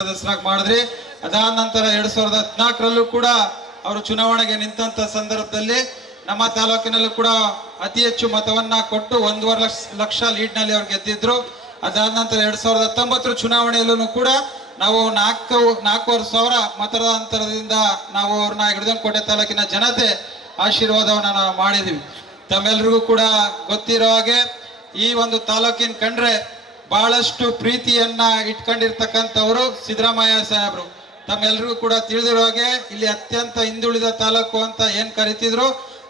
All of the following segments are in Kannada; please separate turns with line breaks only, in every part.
ಸದಸ್ಯರಾಗಿ ಮಾಡಿದ್ರಿ. ಅದಾದ ನಂತರ ಎರಡ್ ಸಾವಿರದ ಹದಿನಾಲ್ಕರಲ್ಲೂ ಕೂಡ ಅವರು ಚುನಾವಣೆಗೆ ನಿಂತ ಸಂದರ್ಭದಲ್ಲಿ ನಮ್ಮ ತಾಲೂಕಿನಲ್ಲೂ ಕೂಡ ಅತಿ ಹೆಚ್ಚು ಮತವನ್ನ ಕೊಟ್ಟು ಒಂದೂವರೆ ಲಕ್ಷ ಲಕ್ಷ ಲೀಡ್ನಲ್ಲಿ ಅವ್ರು ಗೆದ್ದಿದ್ರು. ಅದಾದ ನಂತರ ಎರಡ್ ಸಾವಿರದ ಹತ್ತೊಂಬತ್ತರ ಚುನಾವಣೆಯಲ್ಲೂ ಕೂಡ ನಾವು ನಾಲ್ಕು, ನಾಲ್ಕೂವರೆ ಸಾವಿರ ಮತದ ಅಂತರದಿಂದ ನಾವು ಅವ್ರನ್ನ ಹಿಡಿದಂಕೋಟೆ ತಾಲೂಕಿನ ಜನತೆ ಆಶೀರ್ವಾದವನ್ನ ನಾವು ಮಾಡಿದ್ವಿ. ತಮ್ಮೆಲ್ರಿಗೂ ಕೂಡ ಗೊತ್ತಿರೋ ಹಾಗೆ ಈ ಒಂದು ತಾಲೂಕಿನ ಕಂಡ್ರೆ ಬಹಳಷ್ಟು ಪ್ರೀತಿಯನ್ನ ಇಟ್ಕೊಂಡಿರ್ತಕ್ಕಂಥವ್ರು ಸಿದ್ದರಾಮಯ್ಯ ಸಾಹೇಬ್ರು. ತಮ್ಮೆಲ್ರಿಗೂ ಕೂಡ ತಿಳಿದಿರೋ ಹಾಗೆ ಇಲ್ಲಿ ಅತ್ಯಂತ ಹಿಂದುಳಿದ ತಾಲೂಕು ಅಂತ ಏನ್ ಕರಿತಿದ್ರು,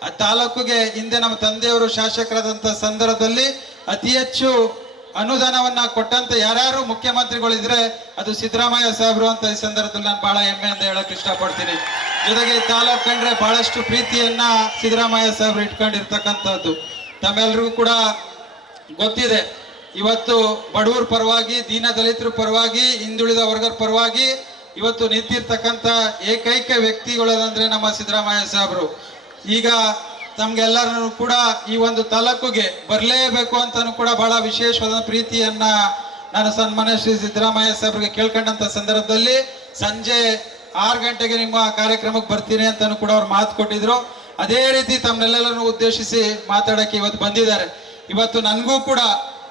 ಆ ತಾಲೂಕಿಗೆ ಹಿಂದೆ ನಮ್ಮ ತಂದೆಯವರು ಶಾಸಕರಾದಂತ ಸಂದರ್ಭದಲ್ಲಿ ಅತಿ ಹೆಚ್ಚು ಅನುದಾನವನ್ನ ಕೊಟ್ಟಂತ ಯಾರ್ಯಾರು ಮುಖ್ಯಮಂತ್ರಿಗಳಿದ್ರೆ ಅದು ಸಿದ್ದರಾಮಯ್ಯ ಸಾಹೇಬ್ರು ಅಂತ ಈ ಸಂದರ್ಭದಲ್ಲಿ ನಾನು ಬಹಳ ಅಂತ ಹೇಳಕ್ ಇಷ್ಟಪಡ್ತೀನಿ. ಜೊತೆಗೆ ಈ ತಾಲೂಕು ಕಂಡ್ರೆ ಬಹಳಷ್ಟು ಪ್ರೀತಿಯನ್ನ ಸಿದ್ದರಾಮಯ್ಯ ಸಾಹೇಬ್ರು ಇಟ್ಕೊಂಡಿರ್ತಕ್ಕಂಥದ್ದು. ತಮ್ಮೆಲ್ರಿಗೂ ಕೂಡ ಗೊತ್ತಿದೆ. ಇವತ್ತು ಬಡವರ ಪರವಾಗಿ, ದೀನ ದಲಿತರ ಪರವಾಗಿ, ಹಿಂದುಳಿದ ವರ್ಗದ ಪರವಾಗಿ ಇವತ್ತು ನಿಂತಿರ್ತಕ್ಕಂಥ ಏಕೈಕ ವ್ಯಕ್ತಿಗಳಂದ್ರೆ ನಮ್ಮ ಸಿದ್ದರಾಮಯ್ಯ ಸಾಹೇಬರು ಈಗ ತಮ್ಗೆಲ್ಲರೂ ಕೂಡ ಈ ಒಂದು ತಾಲೂಕುಗೆ ಬರಲೇಬೇಕು ಅಂತಾನು ಕೂಡ ಬಹಳ ವಿಶೇಷವಾದ ಪ್ರೀತಿಯನ್ನ ನಾನು ಸನ್ಮಾನ್ಯ ಶ್ರೀ ಸಿದ್ದರಾಮಯ್ಯ ಸಾಹೇಬ್ರಿಗೆ ಕೇಳ್ಕೊಂಡಂತ ಸಂದರ್ಭದಲ್ಲಿ ಸಂಜೆ ಆರು ಗಂಟೆಗೆ ನಿಮ್ಮ ಕಾರ್ಯಕ್ರಮಕ್ಕೆ ಬರ್ತೀನಿ ಅಂತಾನು ಕೂಡ ಅವ್ರು ಮಾತು ಕೊಟ್ಟಿದ್ರು. ಅದೇ ರೀತಿ ತಮ್ಮನ್ನೆಲ್ಲರನ್ನು ಉದ್ದೇಶಿಸಿ ಮಾತಾಡಕ್ಕೆ ಇವತ್ತು ಬಂದಿದ್ದಾರೆ. ಇವತ್ತು ನನಗೂ ಕೂಡ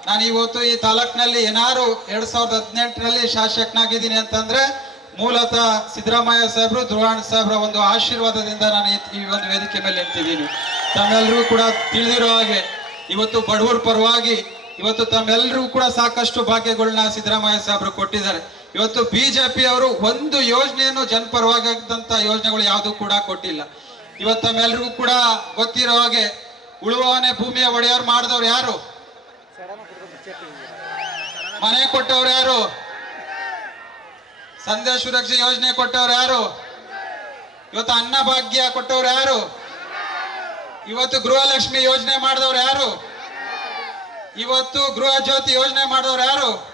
ನಾನು ಇವತ್ತು ಈ ತಾಲೂಕಿನಲ್ಲಿ ಏನಾರು ಎರಡ್ ಸಾವಿರದ ಹದಿನೆಂಟರಲ್ಲಿ ಶಾಸಕನಾಗಿದ್ದೀನಿ ಅಂತಂದ್ರೆ ಮೂಲತಃ ಸಿದ್ದರಾಮಯ್ಯ ಸಾಹೇಬ್ರು ಧ್ರುವಾಣ್ ಸಾಹೇಬ್ರ ಒಂದು ಆಶೀರ್ವಾದದಿಂದ ನಾನು ಈ- ಒಂದು ವೇದಿಕೆ ಮೇಲೆ ನಿಂತಿದ್ದೀನಿ. ತಮ್ಮೆಲ್ಲರೂ ಕೂಡ ತಿಳಿದಿರೋ ಹಾಗೆ ಇವತ್ತು ಬಡವರ ಪರವಾಗಿ ಇವತ್ತು ತಮ್ಮೆಲ್ಲರೂ ಕೂಡ ಸಾಕಷ್ಟು ಭಾಗ್ಯಗಳನ್ನ ಸಿದ್ದರಾಮಯ್ಯ ಸಾಹೇಬ್ರು ಕೊಟ್ಟಿದ್ದಾರೆ. ಇವತ್ತು ಬಿಜೆಪಿ ಅವರು ಒಂದು ಯೋಜನೆಯನ್ನು ಜನಪರವಾಗಂತ ಯೋಜನೆಗಳು ಯಾವುದು ಕೂಡ ಕೊಟ್ಟಿಲ್ಲ. ಇವತ್ತು ತಮ್ಮೆಲ್ಲರಿಗೂ ಕೂಡ ಗೊತ್ತಿರೋ ಹಾಗೆ ಉಳುವವನೇ ಭೂಮಿಯ ಒಡೆಯವ್ರು ಮಾಡಿದವ್ರು ಯಾರು? ಮನೆ ಕೊಟ್ಟವ್ರು ಯಾರು? ಸಂಧ್ಯಾ ಸುರಕ್ಷೆ ಯೋಜನೆ ಕೊಟ್ಟವ್ರು ಯಾರು? ಇವತ್ತು ಅನ್ನ ಭಾಗ್ಯ ಕೊಟ್ಟವ್ರು ಯಾರು? ಇವತ್ತು ಗೃಹಲಕ್ಷ್ಮಿ ಯೋಜನೆ ಮಾಡಿದವ್ರು ಯಾರು? ಇವತ್ತು ಗೃಹ ಜ್ಯೋತಿ ಯೋಜನೆ ಮಾಡಿದವ್ರು ಯಾರು?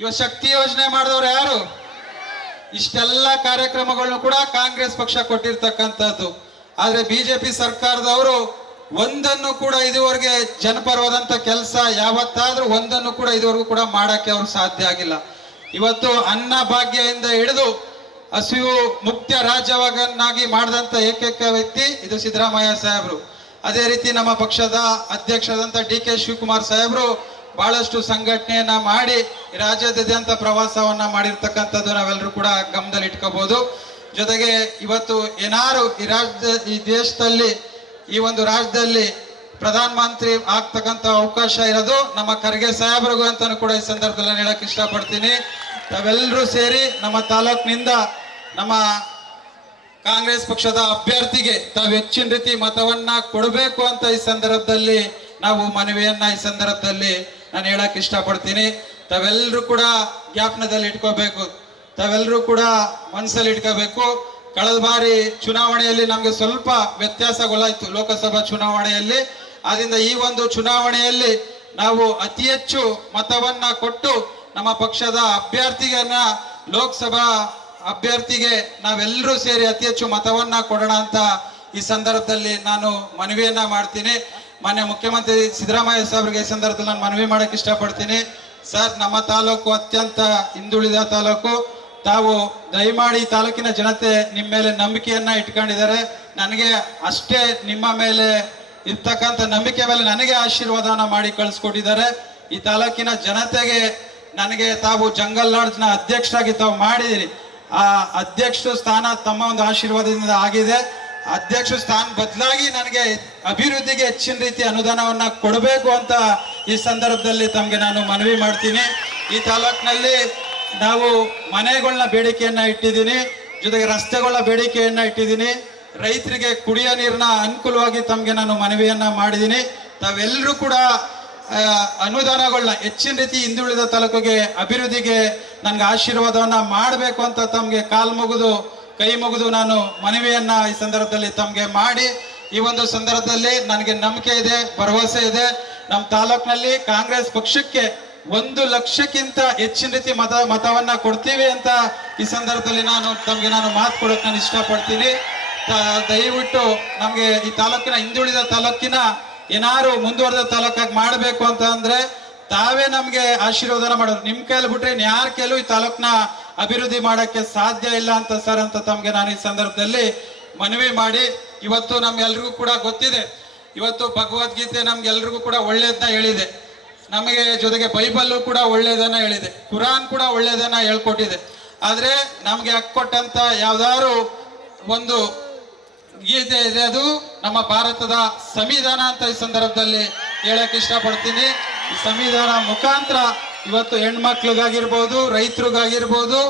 ಇವತ್ತು ಶಕ್ತಿ ಯೋಜನೆ ಮಾಡಿದವ್ರು ಯಾರು? ಇಷ್ಟೆಲ್ಲ ಕಾರ್ಯಕ್ರಮಗಳನ್ನು ಕೂಡ ಕಾಂಗ್ರೆಸ್ ಪಕ್ಷ ಕೊಟ್ಟಿರ್ತಕ್ಕಂಥದ್ದು. ಆದ್ರೆ ಬಿಜೆಪಿ ಸರ್ಕಾರದವರು ಒಂದನ್ನು ಕೂಡ ಇದುವರೆಗೆ ಜನಪರವಾದಂತ ಕೆಲಸ ಯಾವತ್ತಾದ್ರೂ ಒಂದನ್ನು ಕೂಡ ಇದುವರೆಗೂ ಕೂಡ ಮಾಡಕ್ಕೆ ಅವ್ರು ಸಾಧ್ಯ ಆಗಿಲ್ಲ. ಇವತ್ತು ಅನ್ನ ಭಾಗ್ಯದಿಂದ ಹಿಡಿದು ಹಸಿವು ಮುಕ್ತ ರಾಜ್ಯವಾಗನ್ನಾಗಿ ಮಾಡಿದಂತ ಏಕೈಕ ವ್ಯಕ್ತಿ ಇದು ಸಿದ್ದರಾಮಯ್ಯ ಸಾಹೇಬ್ರು. ಅದೇ ರೀತಿ ನಮ್ಮ ಪಕ್ಷದ ಅಧ್ಯಕ್ಷರಾದಂತ ಡಿ ಕೆ ಶಿವಕುಮಾರ್ ಸಾಹೇಬ್ರು ಬಹಳಷ್ಟು ಸಂಘಟನೆಯನ್ನ ಮಾಡಿ ರಾಜ್ಯಾದ್ಯಂತ ಪ್ರವಾಸವನ್ನ ಮಾಡಿರ್ತಕ್ಕಂಥದ್ದು ನಾವೆಲ್ಲರೂ ಕೂಡ ಗಮನದಲ್ಲಿ ಇಟ್ಕೋಬಹುದು ಜೊತೆಗೆ ಇವತ್ತು ಏನಾರು ಈ ರಾಜ್ಯ ಈ ದೇಶದಲ್ಲಿ ಈ ಒಂದು ರಾಜ್ಯದಲ್ಲಿ ಪ್ರಧಾನ ಮಂತ್ರಿ ಆಗ್ತಕ್ಕಂಥ ಅವಕಾಶ ಇರೋದು ನಮ್ಮ ಖರ್ಗೆ ಸಾಹೇಬ್ರಿಗೂ ಅಂತಾನು ಕೂಡ ಈ ಸಂದರ್ಭದಲ್ಲಿ ಹೇಳಕ್ ಇಷ್ಟಪಡ್ತೀನಿ. ತಾವೆಲ್ಲರೂ ಸೇರಿ ನಮ್ಮ ತಾಲೂಕಿನಿಂದ ನಮ್ಮ ಕಾಂಗ್ರೆಸ್ ಪಕ್ಷದ ಅಭ್ಯರ್ಥಿಗೆ ತಾವು ಹೆಚ್ಚಿನ ರೀತಿ ಮತವನ್ನ ಕೊಡಬೇಕು ಅಂತ ಈ ಸಂದರ್ಭದಲ್ಲಿ ನಾವು ಮನವಿಯನ್ನ ಈ ಸಂದರ್ಭದಲ್ಲಿ ನಾನು ಹೇಳಕ್ ಇಷ್ಟಪಡ್ತೀನಿ. ತಾವೆಲ್ಲರೂ ಕೂಡ ಜ್ಞಾಪನದಲ್ಲಿ ಇಟ್ಕೋಬೇಕು. ತಾವೆಲ್ಲರೂ ಕೂಡ ಮನಸ್ಸಲ್ಲಿ ಇಟ್ಕೋಬೇಕು. ಕಳೆದ ಬಾರಿ ಚುನಾವಣೆಯಲ್ಲಿ ನಮಗೆ ಸ್ವಲ್ಪ ವ್ಯತ್ಯಾಸಗೊಳ್ಳಾಯಿತು ಲೋಕಸಭಾ ಚುನಾವಣೆಯಲ್ಲಿ. ಆದ್ರಿಂದ ಈ ಒಂದು ಚುನಾವಣೆಯಲ್ಲಿ ನಾವು ಅತಿ ಹೆಚ್ಚು ಮತವನ್ನ ಕೊಟ್ಟು ನಮ್ಮ ಪಕ್ಷದ ಅಭ್ಯರ್ಥಿಗನ್ನ ಲೋಕಸಭಾ ಅಭ್ಯರ್ಥಿಗೆ ನಾವೆಲ್ಲರೂ ಸೇರಿ ಅತಿ ಹೆಚ್ಚು ಮತವನ್ನ ಕೊಡೋಣ ಅಂತ ಈ ಸಂದರ್ಭದಲ್ಲಿ ನಾನು ಮನವಿಯನ್ನ ಮಾಡ್ತೀನಿ. ಮಾನ್ಯ ಮುಖ್ಯಮಂತ್ರಿ ಸಿದ್ದರಾಮಯ್ಯ ಸಾಹೇಬ್ರಿಗೆ ಈ ಸಂದರ್ಭದಲ್ಲಿ ನಾನು ಮನವಿ ಮಾಡಕ್ ಇಷ್ಟಪಡ್ತೀನಿ. ಸರ್, ನಮ್ಮ ತಾಲೂಕು ಅತ್ಯಂತ ಹಿಂದುಳಿದ ತಾಲೂಕು. ತಾವು ದಯಮಾಡಿ ತಾಲೂಕಿನ ಜನತೆ ನಿಮ್ಮ ಮೇಲೆ ನಂಬಿಕೆಯನ್ನ ಇಟ್ಕೊಂಡಿದ್ದಾರೆ. ನನಗೆ ಅಷ್ಟೇ ನಿಮ್ಮ ಮೇಲೆ ಇರ್ತಕ್ಕಂಥ ನಂಬಿಕೆ ಮೇಲೆ ನನಗೆ ಆಶೀರ್ವಾದನ ಮಾಡಿ ಕಳಿಸ್ಕೊಟ್ಟಿದ್ದಾರೆ. ಈ ತಾಲೂಕಿನ ಜನತೆಗೆ ನನಗೆ ತಾವು ಜಂಗಲ್ ಲಾಡ್ಜ್ನ ಅಧ್ಯಕ್ಷರಾಗಿ ತಾವು ಮಾಡಿದಿರಿ ಆ ಅಧ್ಯಕ್ಷ ಸ್ಥಾನ ತಮ್ಮ ಒಂದು ಆಶೀರ್ವಾದದಿಂದ ಆಗಿದೆ. ಅಧ್ಯಕ್ಷ ಸ್ಥಾನ ಬದಲಾಗಿ ನನಗೆ ಅಭಿವೃದ್ಧಿಗೆ ಹೆಚ್ಚಿನ ರೀತಿ ಅನುದಾನವನ್ನ ಕೊಡಬೇಕು ಅಂತ ಈ ಸಂದರ್ಭದಲ್ಲಿ ತಮಗೆ ನಾನು ಮನವಿ ಮಾಡ್ತೀನಿ. ಈ ತಾಲೂಕಿನಲ್ಲಿ ನಾವು ಮನೆಗಳನ್ನ ಬೇಡಿಕೆಯನ್ನ ಇಟ್ಟಿದ್ದೀನಿ, ಜೊತೆಗೆ ರಸ್ತೆಗಳ ಬೇಡಿಕೆಯನ್ನ ಇಟ್ಟಿದ್ದೀನಿ. ರೈತರಿಗೆ ಕುಡಿಯೋ ನೀರಿನ ಅನುಕೂಲವಾಗಿ ತಮಗೆ ನಾನು ಮನವಿಯನ್ನ ಮಾಡಿದ್ದೀನಿ. ತಾವೆಲ್ಲರೂ ಕೂಡ ಅನುದಾನಗಳನ್ನ ಹೆಚ್ಚಿನ ರೀತಿ ಹಿಂದುಳಿದ ತಾಲೂಕಿಗೆ, ಅಭಿವೃದ್ಧಿಗೆ ನನಗೆ ಆಶೀರ್ವಾದವನ್ನ ಮಾಡಬೇಕು ಅಂತ ತಮಗೆ ಕಾಲು ಮುಗಿದು, ಕೈ ಮುಗಿದು ನಾನು ಮನವಿಯನ್ನ ಈ ಸಂದರ್ಭದಲ್ಲಿ ತಮಗೆ ಮಾಡಿ, ಈ ಒಂದು ಸಂದರ್ಭದಲ್ಲಿ ನನಗೆ ನಂಬಿಕೆ ಇದೆ, ಭರವಸೆ ಇದೆ. ನಮ್ಮ ತಾಲೂಕಿನಲ್ಲಿ ಕಾಂಗ್ರೆಸ್ ಪಕ್ಷಕ್ಕೆ ಒಂದು ಲಕ್ಷಕ್ಕಿಂತ ಹೆಚ್ಚಿನ ರೀತಿ ಮತ ಮತವನ್ನ ಕೊಡ್ತೀವಿ ಅಂತ ಈ ಸಂದರ್ಭದಲ್ಲಿ ನಾನು ತಮಗೆ ನಾನು ಮಾತು ಕೊಡೋಕೆ ನಾನು ಇಷ್ಟಪಡ್ತೀನಿ. ದಯವಿಟ್ಟು ನಮಗೆ ಈ ತಾಲೂಕಿನ ಹಿಂದುಳಿದ ತಾಲೂಕಿನ ಏನಾರು ಮುಂದುವರೆದ ತಾಲೂಕಾಗಿ ಮಾಡಬೇಕು ಅಂತ ಅಂದ್ರೆ ತಾವೇ ನಮ್ಗೆ ಆಶೀರ್ವಾದನ ಮಾಡೋರು. ನಿಮ್ ಕೈಲಿ ಬಿಟ್ರೆ ಯಾರ ಕೈಲೂ ಈ ತಾಲೂಕ್ನ ಅಭಿವೃದ್ಧಿ ಮಾಡಕ್ಕೆ ಸಾಧ್ಯ ಇಲ್ಲ ಅಂತ ಸರ್ ಅಂತ ತಮ್ಗೆ ನಾನು ಈ ಸಂದರ್ಭದಲ್ಲಿ ಮನವಿ ಮಾಡಿ. ಇವತ್ತು ನಮ್ಗೆಲ್ರಿಗೂ ಕೂಡ ಗೊತ್ತಿದೆ. ಇವತ್ತು ಭಗವದ್ಗೀತೆ ನಮ್ಗೆಲ್ರಿಗೂ ಕೂಡ ಒಳ್ಳೆಯದನ್ನ ಹೇಳಿದೆ. ನಮಗೆ ಜೊತೆಗೆ ಬೈಬಲ್ಲು ಕೂಡ ಒಳ್ಳೇದನ್ನ ಹೇಳಿದೆ. ಕುರಾನ್ ಕೂಡ ಒಳ್ಳೇದನ್ನ ಹೇಳ್ಕೊಟ್ಟಿದೆ. ಆದ್ರೆ ನಮ್ಗೆ ಹಕ್ಕೊಟ್ಟಂತ ಯಾವ್ದಾದ್ರು ಒಂದು ಗೀತೆ ಇದೆ ಅದು ನಮ್ಮ ಭಾರತದ ಸಂವಿಧಾನ ಅಂತ ಈ ಸಂದರ್ಭದಲ್ಲಿ ಹೇಳಕ್ ಇಷ್ಟಪಡ್ತೀನಿ. ಈ ಸಂವಿಧಾನ ಮುಖಾಂತರ ಇವತ್ತು ಹೆಣ್ಮಕ್ಳಿಗಾಗಿರ್ಬೋದು, ರೈತರಿಗಾಗಿರ್ಬೋದು,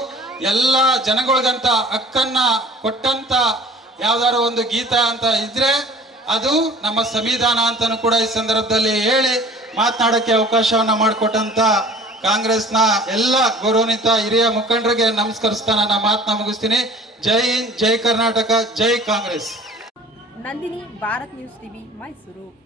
ಎಲ್ಲ ಜನಗಳಿಗಂತ ಹಕ್ಕನ್ನ ಕೊಟ್ಟಂತ ಯಾವ್ದಾದ್ರು ಒಂದು ಗೀತ ಅಂತ ಇದ್ರೆ ಅದು ನಮ್ಮ ಸಂವಿಧಾನ ಅಂತಲೂ ಕೂಡ ಈ ಸಂದರ್ಭದಲ್ಲಿ ಹೇಳಿ ಮಾತನಾಡಕ್ಕೆ ಅವಕಾಶವನ್ನ ಮಾಡಿಕೊಟ್ಟಂತ ಕಾಂಗ್ರೆಸ್ನ ಎಲ್ಲ ಗೌರವನಿತ ಹಿರಿಯ ಮುಖಂಡರಿಗೆ ನಮಸ್ಕರಿಸ್ತಾ ನನ್ನ ಮಾತನ್ನ ಮುಗಿಸ್ತೀನಿ. ಜೈ ಹಿಂದ್, ಜೈ ಕರ್ನಾಟಕ, ಜೈ Congress.
Nandini, Bharat news TV, Mysuru.